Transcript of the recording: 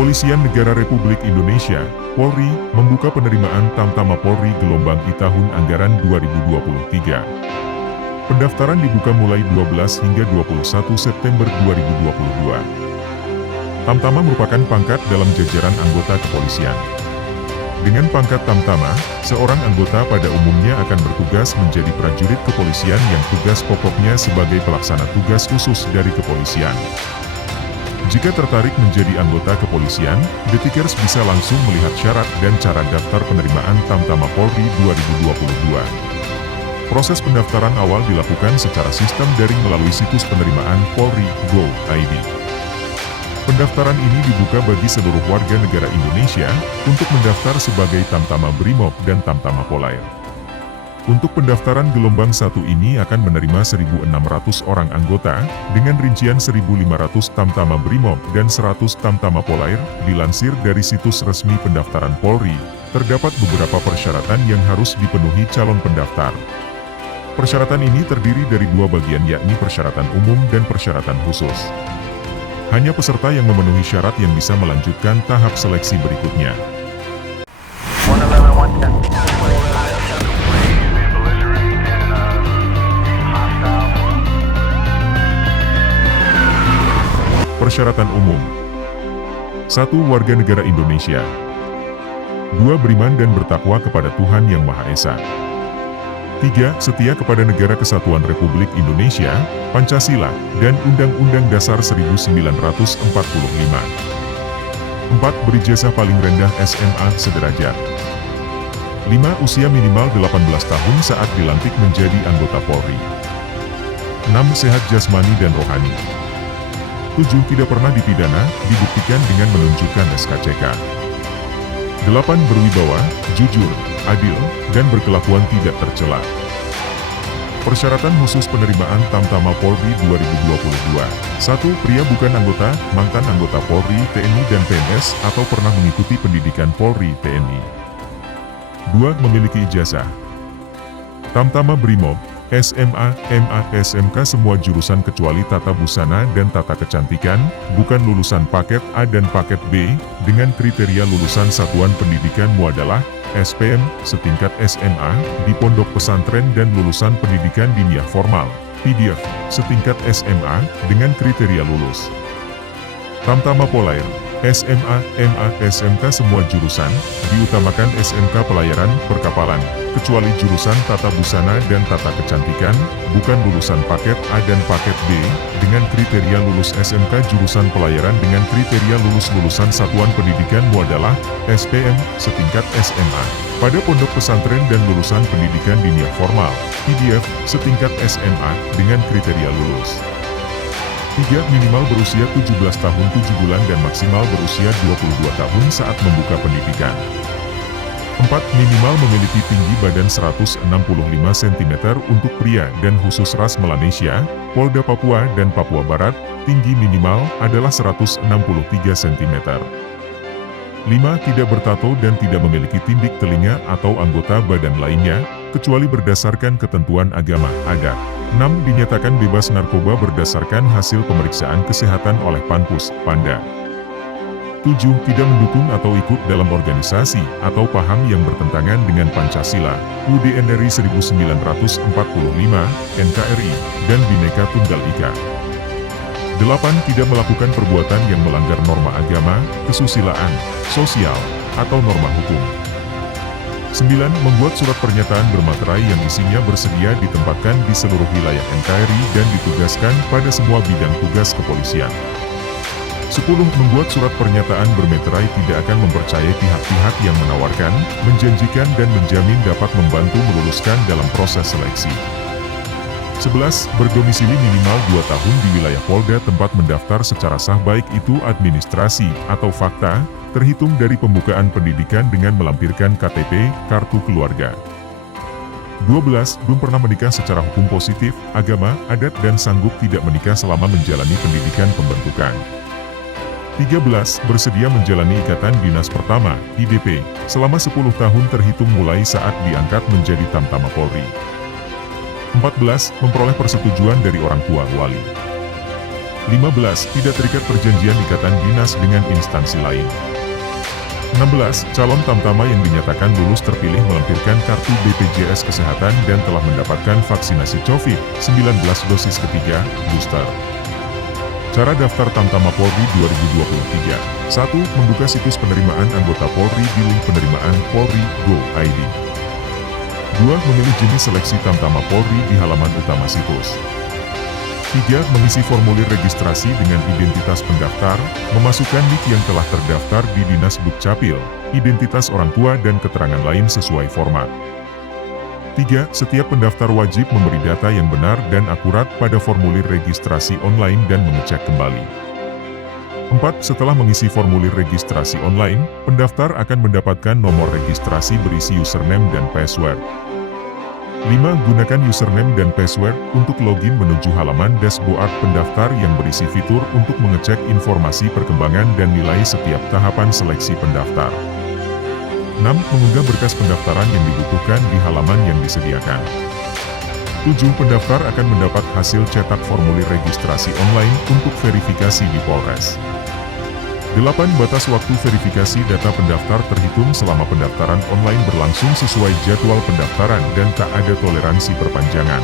Kepolisian Negara Republik Indonesia, Polri, membuka penerimaan Tamtama Polri gelombang I tahun anggaran 2023. Pendaftaran dibuka mulai 12 hingga 21 September 2022. Tamtama merupakan pangkat dalam jajaran anggota kepolisian. Dengan pangkat Tamtama, seorang anggota pada umumnya akan bertugas menjadi prajurit kepolisian yang tugas pokoknya sebagai pelaksana tugas khusus dari kepolisian. Jika tertarik menjadi anggota kepolisian, Detikers bisa langsung melihat syarat dan cara daftar penerimaan Tamtama Polri 2022. Proses pendaftaran awal dilakukan secara sistem daring melalui situs penerimaan polri.go.id. Pendaftaran ini dibuka bagi seluruh warga negara Indonesia untuk mendaftar sebagai Tamtama Brimob dan Tamtama Polair. Untuk pendaftaran gelombang 1 ini akan menerima 1.600 orang anggota, dengan rincian 1.500 Tamtama Brimob dan 100 Tamtama Polair. Dilansir dari situs resmi pendaftaran Polri, terdapat beberapa persyaratan yang harus dipenuhi calon pendaftar. Persyaratan ini terdiri dari dua bagian, yakni persyaratan umum dan persyaratan khusus. Hanya peserta yang memenuhi syarat yang bisa melanjutkan tahap seleksi berikutnya. Persyaratan umum. 1. Warga negara Indonesia. 2. Beriman dan bertakwa kepada Tuhan Yang Maha Esa. 3. Setia kepada Negara Kesatuan Republik Indonesia, Pancasila, dan Undang-Undang Dasar 1945. 4. Berijazah paling rendah SMA sederajat. 5. Usia minimal 18 tahun saat dilantik menjadi anggota Polri. 6. Sehat jasmani dan rohani. 7. Tidak pernah dipidana, dibuktikan dengan menunjukkan SKCK. 8. Berwibawa, jujur, adil, dan berkelakuan tidak tercela. Persyaratan khusus penerimaan Tamtama Polri 2022. 1. Pria bukan anggota, mantan anggota Polri, TNI dan PNS, atau pernah mengikuti pendidikan Polri, TNI. 2. Memiliki ijazah Tamtama Brimob, SMA, MA, SMK semua jurusan kecuali Tata Busana dan Tata Kecantikan, bukan lulusan paket A dan paket B, dengan kriteria lulusan Satuan Pendidikan Muadalah, SPM, setingkat SMA, di pondok pesantren dan lulusan pendidikan diniyah formal, PDF, setingkat SMA, dengan kriteria lulus. Tamtama Polair, SMA, MA, SMK semua jurusan, diutamakan SMK Pelayaran, Perkapalan, kecuali jurusan Tata Busana dan Tata Kecantikan, bukan lulusan paket A dan paket B, dengan kriteria lulus SMK jurusan Pelayaran dengan kriteria lulusan Satuan Pendidikan Muadalah, SPM, setingkat SMA, pada pondok pesantren dan lulusan pendidikan diniyah formal, PDF, setingkat SMA, dengan kriteria lulus. 3. Minimal berusia 17 tahun 7 bulan dan maksimal berusia 22 tahun saat membuka pendidikan. 4. Minimal memiliki tinggi badan 165 cm untuk pria dan khusus ras Melanesia, Polda Papua dan Papua Barat, tinggi minimal adalah 163 cm. 5. Tidak bertato dan tidak memiliki tindik telinga atau anggota badan lainnya, kecuali berdasarkan ketentuan agama, adat. 6. Dinyatakan bebas narkoba berdasarkan hasil pemeriksaan kesehatan oleh Panpus, Panda. 7. Tidak mendukung atau ikut dalam organisasi atau paham yang bertentangan dengan Pancasila, UUD RI 1945, NKRI, dan Bhinneka Tunggal Ika. 8. Tidak melakukan perbuatan yang melanggar norma agama, kesusilaan, sosial, atau norma hukum. 9. Membuat surat pernyataan bermaterai yang isinya bersedia ditempatkan di seluruh wilayah NKRI dan ditugaskan pada semua bidang tugas kepolisian. 10. Membuat surat pernyataan bermeterai tidak akan mempercayai pihak-pihak yang menawarkan, menjanjikan dan menjamin dapat membantu meluluskan dalam proses seleksi. 11. Berdomisili minimal 2 tahun di wilayah Polda tempat mendaftar secara sah baik itu administrasi atau fakta, terhitung dari pembukaan pendidikan dengan melampirkan KTP, kartu keluarga. 12. Belum pernah menikah secara hukum positif, agama, adat dan sanggup tidak menikah selama menjalani pendidikan pembentukan. 13. Bersedia menjalani ikatan dinas pertama, IDP, selama 10 tahun terhitung mulai saat diangkat menjadi Tamtama Polri. 14. Memperoleh persetujuan dari orang tua wali. 15. Tidak terikat perjanjian ikatan dinas dengan instansi lain. 16. Calon tamtama yang dinyatakan lulus terpilih melampirkan kartu BPJS Kesehatan dan telah mendapatkan vaksinasi COVID-19 dosis ketiga, booster. Cara daftar Tamtama Polri 2023. 1. Membuka situs penerimaan anggota Polri di link penerimaan polri.go.id. 2. Memilih jenis seleksi Tamtama Polri di halaman utama situs. 3. Mengisi formulir registrasi dengan identitas pendaftar, memasukkan NIK yang telah terdaftar di Dinas Dukcapil, identitas orang tua dan keterangan lain sesuai format. 3. Setiap pendaftar wajib memberi data yang benar dan akurat pada formulir registrasi online dan mengecek kembali. 4. Setelah mengisi formulir registrasi online, pendaftar akan mendapatkan nomor registrasi berisi username dan password. 5. Gunakan username dan password untuk login menuju halaman dashboard pendaftar yang berisi fitur untuk mengecek informasi perkembangan dan nilai setiap tahapan seleksi pendaftar. 6. Mengunggah berkas pendaftaran yang dibutuhkan di halaman yang disediakan. 7. Pendaftar akan mendapat hasil cetak formulir registrasi online untuk verifikasi di Polres. 8. Batas waktu verifikasi data pendaftar terhitung selama pendaftaran online berlangsung sesuai jadwal pendaftaran dan tak ada toleransi perpanjangan.